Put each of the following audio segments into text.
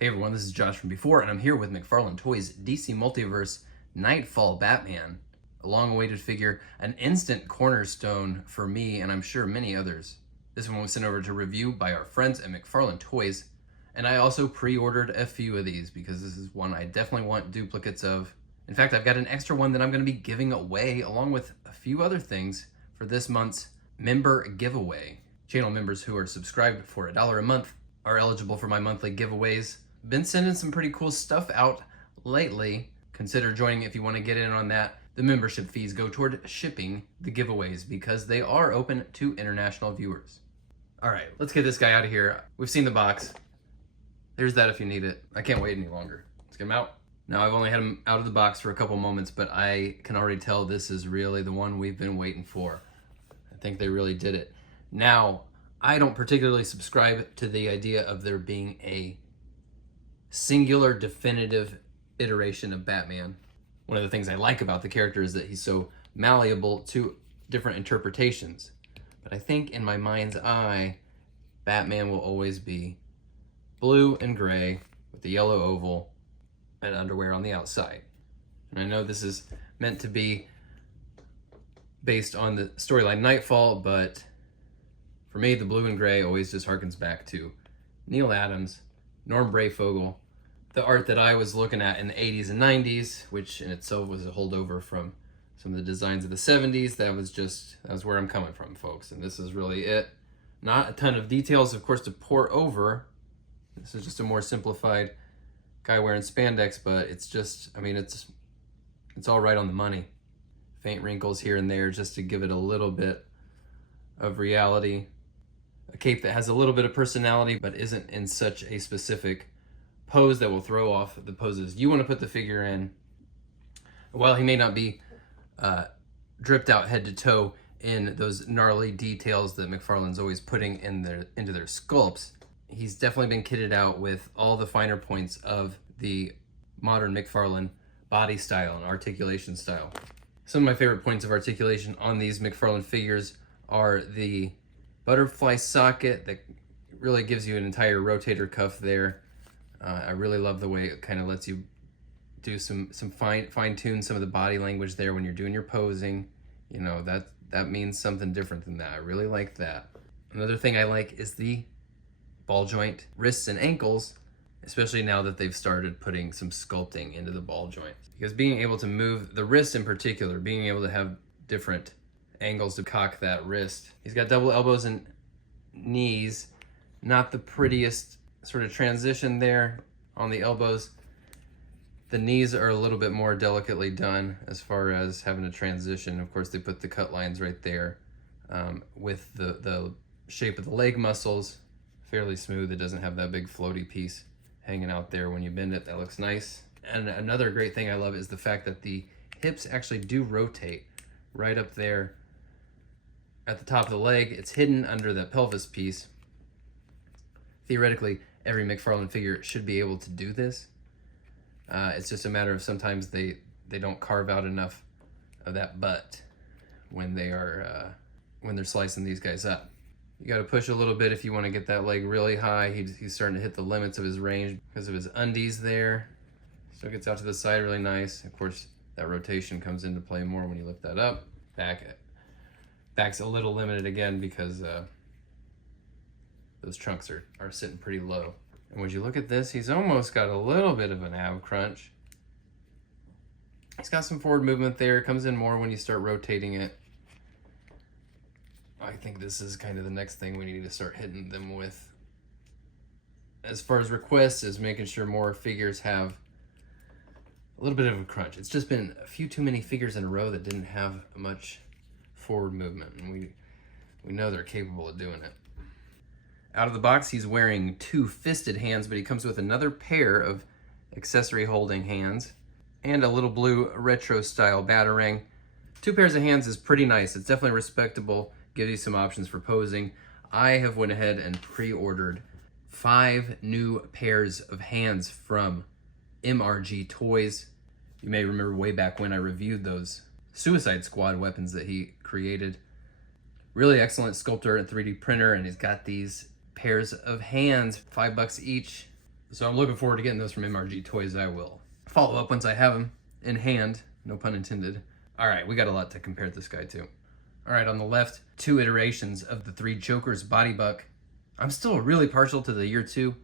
Hey everyone, this is Josh from before, and I'm here with McFarlane Toys DC Multiverse Knightfall Batman. A long-awaited figure, an instant cornerstone for me, and I'm sure many others. This one was sent over to review by our friends at McFarlane Toys, and I also pre-ordered a few of these because this is one I definitely want duplicates of. In fact, I've got an extra one that I'm going to be giving away along with a few other things for this month's member giveaway. Channel members who are subscribed for $1 a month are eligible for my monthly giveaways. Been sending some pretty cool stuff out lately. Consider joining if you want to get in on that. The membership fees go toward shipping the giveaways because they are open to international viewers. All right, let's get this guy out of here. We've seen the box. There's that if you need it. I can't wait any longer. Let's get him out. Now, I've only had him out of the box for a couple moments, but I can already tell this is really the one we've been waiting for. I think they really did it. Now, I don't particularly subscribe to the idea of there being a singular definitive iteration of Batman. One of the things I like about the character is that he's so malleable to different interpretations. But I think in my mind's eye, Batman will always be blue and gray with the yellow oval and underwear on the outside. And I know this is meant to be based on the storyline Knightfall, but for me, the blue and gray always just harkens back to Neil Adams, Norm Brayfogle, the art that I was looking at in the 80s and 90s, which in itself was a holdover from some of the designs of the 70s. That was where I'm coming from, folks. And this is really it. Not a ton of details, of course, to pour over. This is just a more simplified guy wearing spandex, but it's just, I mean, it's all right on the money. Faint wrinkles here and there just to give it a little bit of reality. A cape that has a little bit of personality, but isn't in such a specific pose that will throw off the poses you want to put the figure in. While he may not be dripped out head to toe in those gnarly details that McFarlane's always putting into their sculpts, he's definitely been kitted out with all the finer points of the modern McFarlane body style and articulation style. Some of my favorite points of articulation on these McFarlane figures are the butterfly socket that really gives you an entire rotator cuff there. I really love the way it kind of lets you do some fine tune some of the body language there when you're doing your posing. You know, that means something different than that. I really like that. Another thing I like is the ball joint wrists and ankles, especially now that they've started putting some sculpting into the ball joints. Because being able to move the wrist in particular, being able to have different angles to cock that wrist. He's got double elbows and knees. Not the prettiest sort of transition there on the elbows. The knees are a little bit more delicately done as far as having a transition. Of course, they put the cut lines right there with the shape of the leg muscles. Fairly smooth. It doesn't have that big floaty piece hanging out there when you bend it. That looks nice. And another great thing I love is the fact that the hips actually do rotate right up there at the top of the leg. It's hidden under the pelvis piece. Theoretically, every McFarlane figure should be able to do this. It's just a matter of sometimes they don't carve out enough of that butt when they're slicing these guys up. You got to push a little bit if you want to get that leg really high. He's starting to hit the limits of his range because of his undies there. Still gets out to the side really nice. Of course, that rotation comes into play more when you lift that up. Back's a little limited again because those trunks are sitting pretty low. And would you look at this, he's almost got a little bit of an ab crunch. He's got some forward movement there. It comes in more when you start rotating it. I think this is kind of the next thing we need to start hitting them with. As far as requests, is making sure more figures have a little bit of a crunch. It's just been a few too many figures in a row that didn't have much forward movement, and we know they're capable of doing it. Out of the box, he's wearing 2 fisted hands, but he comes with another pair of accessory holding hands and a little blue retro style batarang. 2 pairs of hands is pretty nice. It's definitely respectable. Gives you some options for posing. I have went ahead and pre-ordered 5 new pairs of hands from MRG Toys. You may remember way back when I reviewed those Suicide Squad weapons that he created. Really excellent sculptor and 3D printer, and he's got these pairs of hands, $5 each. So I'm looking forward to getting those from MRG Toys. I will follow up once I have them in hand, no pun intended. All right, we got a lot to compare this guy to. All right, on the left, 2 iterations of the 3 Jokers body buck. I'm still really partial to the year 2.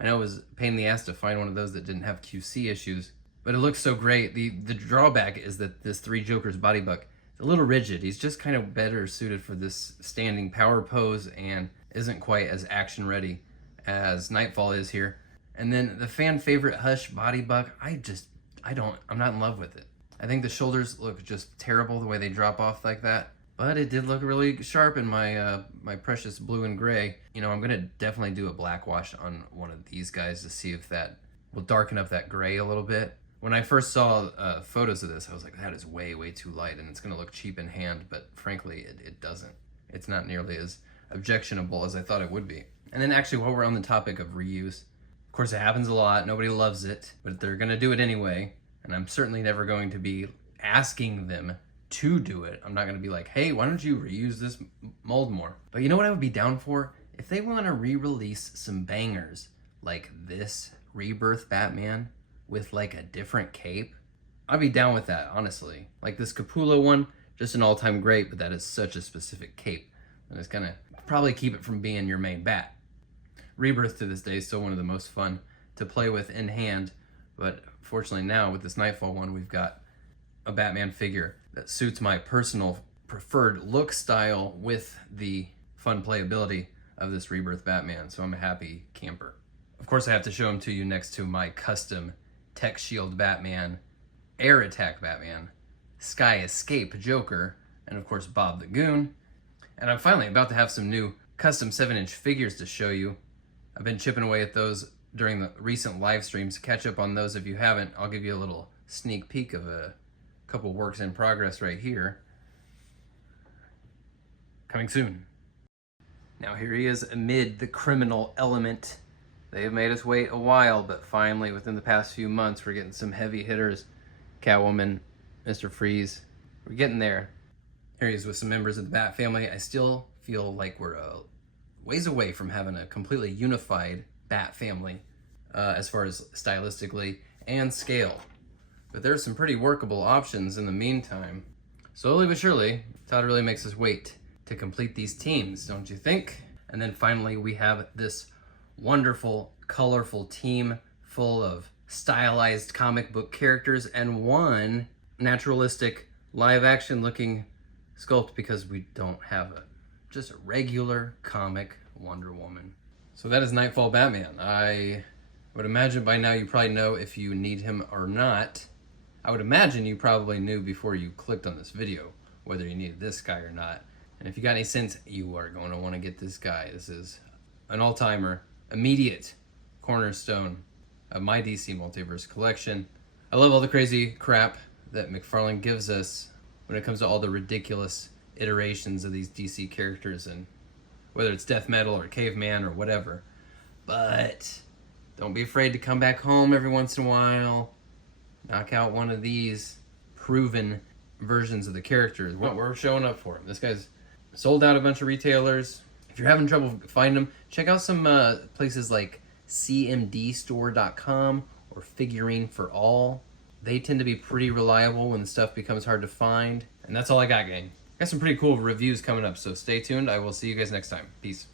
I know it was a pain in the ass to find one of those that didn't have QC issues, but it looks so great. The drawback is that this 3 Jokers body buck is a little rigid. He's just kind of better suited for this standing power pose and isn't quite as action ready as Knightfall is here. And then the fan favorite Hush body buck, I'm not in love with it. I think the shoulders look just terrible the way they drop off like that. But it did look really sharp in my my precious blue and gray. You know, I'm gonna definitely do a black wash on one of these guys to see if that will darken up that gray a little bit. When I first saw photos of this, I was like, that is way, way too light and it's gonna look cheap in hand, but frankly, it doesn't. It's not nearly as objectionable as I thought it would be. And then actually, while we're on the topic of reuse, of course it happens a lot, nobody loves it, but they're gonna do it anyway, and I'm certainly never going to be asking them to do it. I'm not gonna be like, hey, why don't you reuse this mold more? But you know what I would be down for? If they wanna re-release some bangers, like this Rebirth Batman with like a different cape, I'd be down with that, honestly. Like this Capullo one, just an all-time great, but that is such a specific cape. And it's gonna probably keep it from being your main bat. Rebirth to this day is still one of the most fun to play with in hand, but fortunately now with this Knightfall one, we've got a Batman figure that suits my personal preferred look style with the fun playability of this Rebirth Batman, so I'm a happy camper. Of course, I have to show him to you next to my custom Tech Shield Batman, Air Attack Batman, Sky Escape Joker, and of course Bob the Goon. And I'm finally about to have some new custom 7-inch figures to show you. I've been chipping away at those during the recent live streams. Catch up on those if you haven't. I'll give you a little sneak peek of a couple works in progress right here. Coming soon. Now here he is amid the criminal element. They have made us wait a while, but finally within the past few months we're getting some heavy hitters. Catwoman, Mr. Freeze, we're getting there. Here he is with some members of the Bat family. I still feel like we're ways away from having a completely unified Bat family as far as stylistically and scale. But there's some pretty workable options in the meantime. Slowly but surely, Todd really makes us wait to complete these teams, don't you think? And then finally we have this wonderful, colorful team full of stylized comic book characters and one naturalistic live action looking sculpt because we don't have just a regular comic Wonder Woman. So that is Knightfall Batman. I would imagine by now you probably know if you need him or not. I would imagine you probably knew before you clicked on this video whether you needed this guy or not. And if you got any sense, you are going to want to get this guy. This is an all-timer, immediate cornerstone of my DC Multiverse collection. I love all the crazy crap that McFarlane gives us when it comes to all the ridiculous iterations of these DC characters, and whether it's death metal or caveman or whatever. But don't be afraid to come back home every once in a while, knock out one of these proven versions of the characters. What we're showing up for him. This guy's sold out a bunch of retailers. If you're having trouble finding them, check out some places like cmdstore.com or Figurine for All. They tend to be pretty reliable when stuff becomes hard to find. And that's all I got, gang. Got some pretty cool reviews coming up, so stay tuned. I will see you guys next time. Peace.